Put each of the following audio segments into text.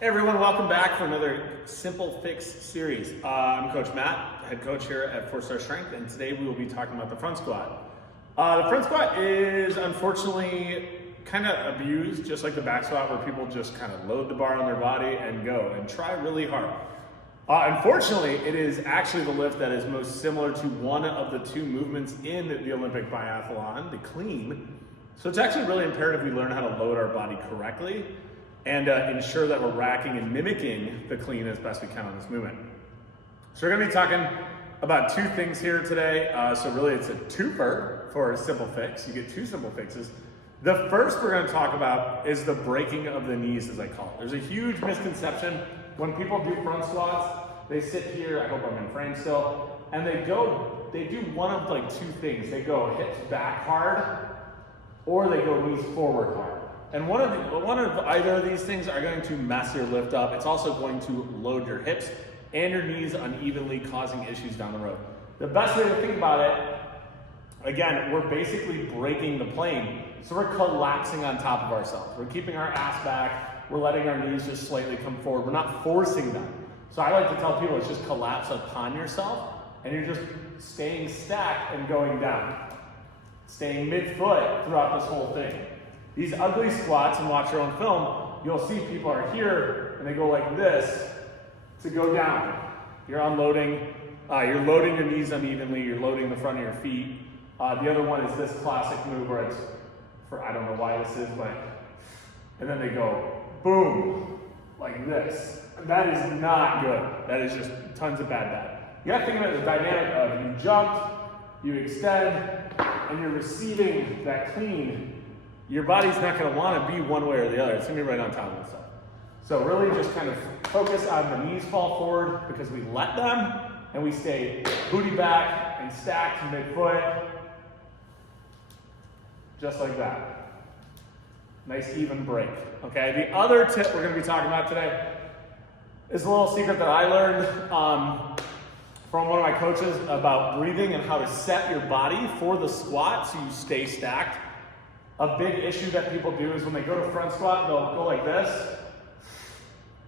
Hey everyone, welcome back for another Simple Fix series. I'm Coach Matt, head coach here at 4 Star Strength, and today we will be talking about the front squat. The front squat is unfortunately kind of abused, just like the back squat, where people just kind of load the bar on their body and go and try really hard. Unfortunately, it is actually the lift that is most similar to one of the two movements in the Olympic biathlon, the clean. So it's actually really imperative we learn how to load our body correctly and ensure that we're racking and mimicking the clean as best we can on this movement. So we're gonna be talking about two things here today. So really it's a twofer for a simple fix. You get two simple fixes. The first we're gonna talk about is the breaking of the knees, as I call it. There's a huge misconception when people do front squats. They sit here, I hope I'm in frame still, and they do one of like two things. They go hips back hard, or they go knees forward hard. And one of either of these things are going to mess your lift up. It's also going to load your hips and your knees unevenly, causing issues down the road. The best way to think about it, again, we're basically breaking the plane. So we're collapsing on top of ourselves. We're keeping our ass back. We're letting our knees just slightly come forward. We're not forcing them. So I like to tell people it's just collapse upon yourself, and you're just staying stacked and going down. Staying mid-foot throughout this whole thing. These ugly squats, and watch your own film, you'll see people are here and they go like this to go down. You're unloading, you're loading your knees unevenly, you're loading the front of your feet. The other one is this classic move where it's, I don't know why this is, but, and then they go boom, like this. That is not good. That is just tons of bad. You have to think about the dynamic of you jumped, you extend, and you're receiving that clean. Your body's not going to want to be one way or the other. It's going to be right on top of itself. So really just kind of focus on the knees fall forward because we let them, and we stay booty back and stacked mid-foot. Just like that. Nice even break. Okay, the other tip we're going to be talking about today is a little secret that I learned from one of my coaches about breathing and how to set your body for the squat so you stay stacked. A big issue that people do is when they go to front squat, they'll go like this,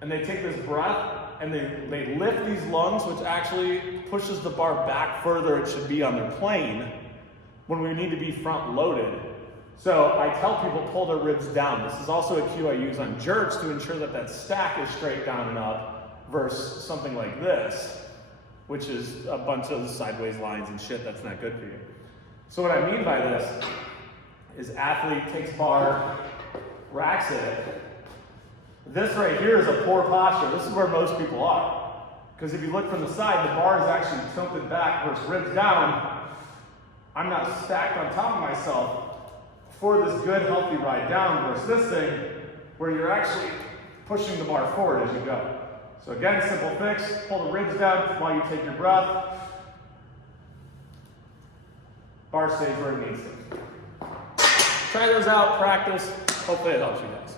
and they take this breath, and they lift these lungs, which actually pushes the bar back further. It should be on their plane when we need to be front loaded. So I tell people pull their ribs down. This is also a cue I use on jerks to ensure that that stack is straight down and up versus something like this, which is a bunch of sideways lines and shit that's not good for you. So what I mean by this is athlete takes bar, racks it. This right here is a poor posture. This is where most people are. Because if you look from the side, the bar is actually tilted back versus ribs down. I'm not stacked on top of myself for this good, healthy ride down versus this thing where you're actually pushing the bar forward as you go. So again, simple fix, pull the ribs down while you take your breath. Bar stays where it needs to. Try those out, practice. Hopefully it helps you guys.